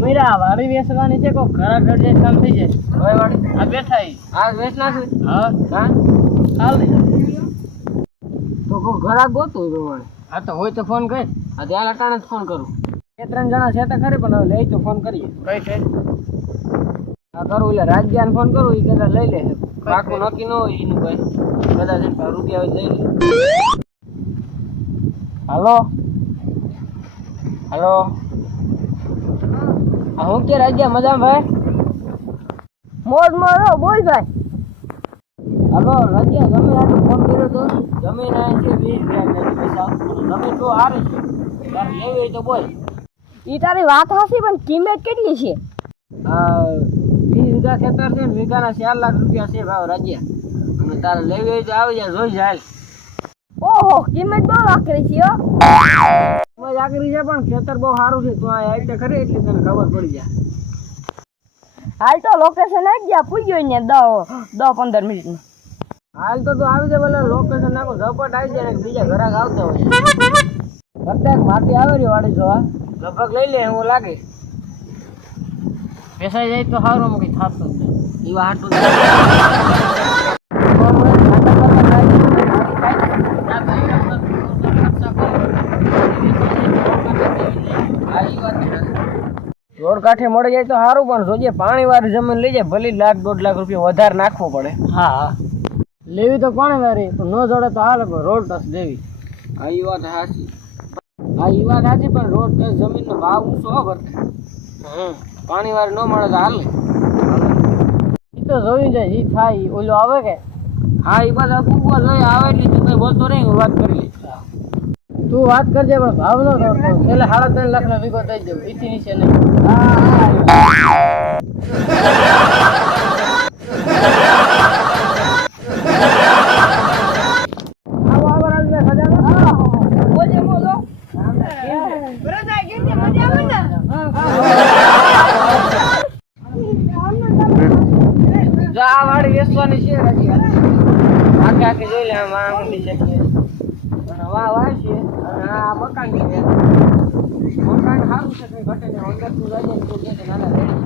મીરા વાડી વેચવાની છે કોઈ ઘરા ઘર જે કામ થઈ જાય હવે વાડી આ બેઠા આ વેચ નાખું હા હા હાલ તો કોઈ ઘરા ગોતું પ્રમાણે હા તો હોય તો ફોન કર આ ત્યાં લટાણે જ ફોન કરું બે ત્રણ જણા છે તો ખરી પણ હવે લઈ તો ફોન કરીએ કઈ છે હા કરું એટલે રાજ્યાને ફોન કરું એ કદાચ લઈ લે પાકું નક્કી ન હોય એનું કઈ કદાચ રૂપિયા હોય લઈ લે હાલો હાલો હું કે રાજ્યા મજામાં ભાઈ મોજ મારો બોલ ભાઈ હાલો રાજ્યા જમીન આટલું ફોન કર્યો તો જમીન આવે છે 20,000 પૈસા જમીન તો હારે છે તારે લેવી હોય તો બોલ ઈ તારી વાત હશે પણ કિંમત કેટલી છે 20 વીઘા ખેતર છે ને વીઘાના 4 લાખ રૂપિયા છે ભાવ રાજ્યા અને તારે લેવી હોય તો આવી જાય જોઈ જાય ઓહો કિંમત બહુ આકરી છે હો આકરી છે પણ ખેતર બહુ સારું છે તું આ આઈટે ખરી એટલે તને ખબર પડી જાય હાલ તો લોકેશન આવી ગયા પૂગ્યો ને 10-15 મિનિટમાં હાલ તો તું આવી જાય બોલે લોકેશન નાખો ઝપટ આવી જાય ને બીજા ઘરાક આવતા હોય પ્રત્યેક માટી આવે રે વાડી જોવા લગભગ લઈ લે એવું લાગે બેસાઈ જાય તો સારું કઈ થતું નહીં એવા હાટું રોડ કાંઠે મળી જાય તો સારું પણ જોજે પાણી વાળી જમીન લઈ જાય ભલે 1-1.5 લાખ રૂપિયા વધારે નાખવો પડે હા હા લેવી તો પાણી વાળી ન જોડે તો હાલ રોડ ટચ દેવી હા એ વાત સાચી પણ રોડ ટચ જમીનનો ભાવ ઊંચો હો ભરતા પાણી વાળી ન મળે તો હાલ એ તો જોઈ જાય જી થાય ઓલો આવે કે હા એ બધા પૂગવા જોઈએ આવે એટલે તું કઈ બોલતો નહીં હું વાત કરી લઈશ તું વાત કરજે પણ ભાવ નો કરતો એટલે 3.5 લાખ નો વીઘો દઈ દઉં એથી નીચે નહીં આ વાડી વેચવાની છે આખી જોઈ લે ઊંડી છે વાહ વાહ છે અને આ મકાન છે મકાન સારું છે કઈ ઘટે ને અંદર તું જજે તું કે નાના રેડી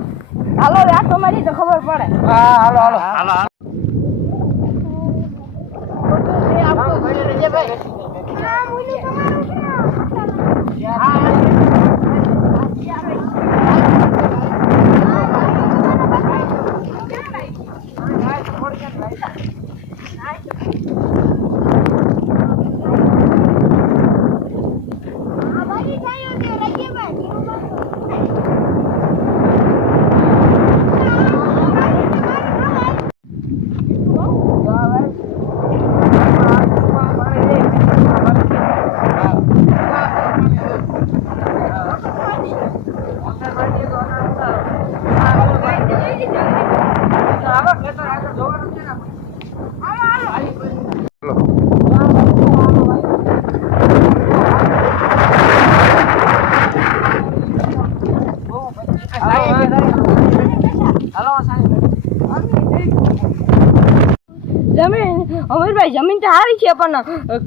હાલો આટો મારી તો ખબર પડે હા હાલો હાલો હાલો જમીન અમીરભાઈ જમીન તો સારી છે પણ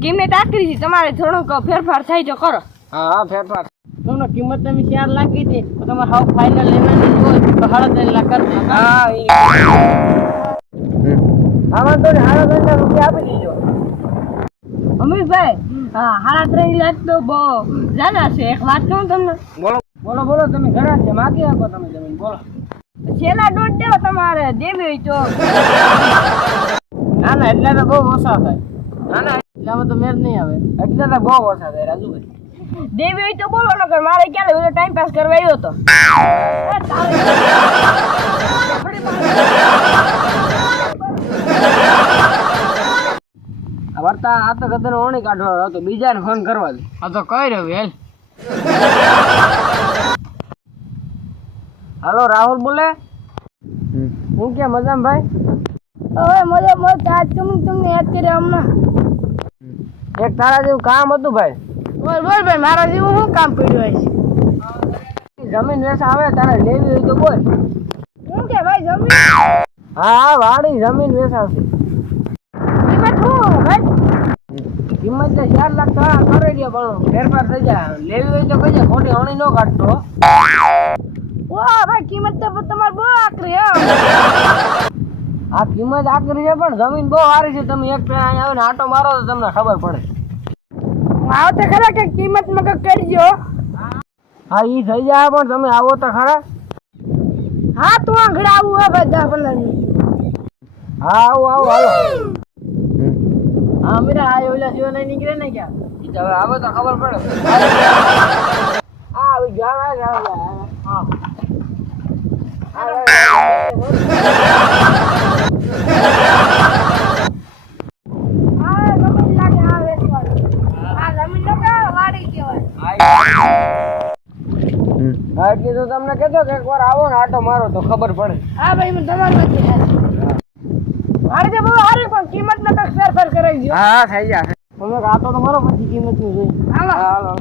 કિંમત આકરી છે તમારે થોડોક ફેરફાર થાય તો કરો હા હા ફેરફાર તમને કિંમત તમે 4 લાખ કીધી તો તમારે હાવ ફાઇનલ લેવાની હોય તો 3.5 લાખ કરી હા આમાં તો 3.5 લાખ રૂપિયા આપી દીજો અમીરભાઈ 3.5 લાખ તો બહુ જ્યાદા છે એક વાત કહું તમને બોલો બોલો બોલો તમે ઘણા છે માગી આપો તમે જમીન બોલો છેલ્લા દોઢ દેવો તમારે દેવી હોય તો ના ના એટલે તો બહુ ઓછા થાય ના ના એટલામાં તો મેળ નહીં આવે એટલે તો બહુ ઓછા થાય રાજુભાઈ દેવી હોય તો બોલો નકર મારે ક્યાં ટાઈમ પાસ કરવા આવ્યો હતો વર્તા આ તો કદર ઓણી કાઢવા હતો બીજાને ફોન કરવા દે આ તો કઈ રહ્યું હેલ હાલો રાહુલ બોલે હું કે મજામાં ભાઈ હવે મજા આજ તમને યાદ કર્યા હમણાં એક તારા જેવું કામ હતું ભાઈ બોલ ભાઈ મારા જેવું શું કામ પડ્યું હોય છે જમીન વેચા આવે તારે લેવી હોય તો બોલ શું કે ભાઈ જમીન હા વાડી જમીન વેચાવશે કિંમત શું ભાઈ કિંમત તો 4 લાખ તો કરી દો પણ ફેરફાર થઈ જાય લેવી હોય તો કહીએ ખોટી હણી ન કાઢતો વાહ ભાઈ કિંમત તો તમારે બહુ આકરી હે આ કિંમત આકરી છે પણ જમીન બહુ સારી છે તમે એક ફેર અહીંયા આવીને આટો મારો તો તમને ખબર પડે આવો તો ખરા કે કિંમતમાં કંઈક કરજો હા ઈ થઈ જાય પણ તમે આવો તો ખરા હા તું આગળ આવું હે ભાઈ 10-15 મિનિટ હા આવો આવો હાલો હા મેરા આ ઓલા જીવો નહીં નીકળે ને ક્યાં ઈ તો હવે આવે તો ખબર પડે હા આવી જાવ હા આ જમીન લાગે આ વેચવાનું આ જમીન નો કે વાડી કહેવાય હા એટલે તો તમને કહેતો કે એકવાર આવો ને આટો મારો તો ખબર પડે હા ભાઈ મને તમારી વાત છે મારે તો બહુ સારી પણ કિંમતમાં કંઈક ફેરફાર કરાવી દો હા થઈ જશે તમે આટો તો મારો પછી કિંમત નું જોઈ હાલો હાલો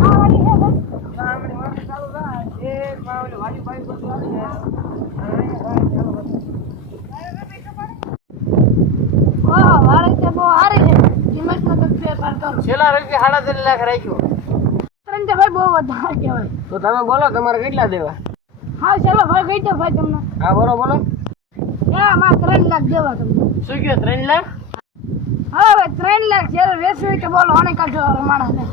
આ વાડી છે ભાઈ ઓહ વાડી તો બહુ સારી છે કિંમતમાં કંઈક ફેરફાર કરો છેલ્લા રૂપિયા 3.5 લાખ રાખ્યો ત્રણ તો ભાઈ બહુ વધારે કહેવાય તો તમે બોલો તમારે કેટલા દેવા હા ચાલો ભાઈ કહી દો ભાઈ તમને હા બોલો બોલો મારે 3 લાખ દેવા તમને શું કયો 3 લાખ હા ભાઈ 3 લાખ જ્યારે વેચવું હોય તો બોલો આને કાઢો માણસને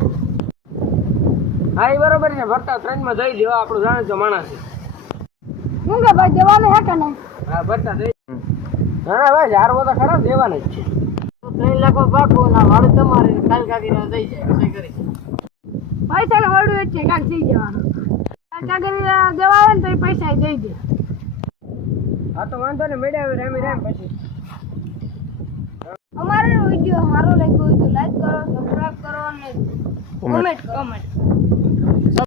હા એ બરોબર છે ભરતા 3 માં દઈ દેવા આપણું જાણીતો માણસ છે શું કે ભાઈ દેવાનું હે કે નહીં હા ભરતા દઈ ના ના ભાઈ જારવો તો ખરા દેવાના જ છે 3 લાખ પાકો ના વાળું તમારે કાલ કાઢીને દઈ જાય સહી કરી પૈસા ને વડું એટલે કાલ થઈ જવાનું કાગળ દેવા આવે ને તો એ પૈસા દઈ દે હા તો વાંધો ને મેળાવે રેમી રેમ પછી અમારો વિડીયો સારો લાગ્યો હોય તો લાઈક કરો સબસ્ક્રાઇબ કરો અને કમેન્ટ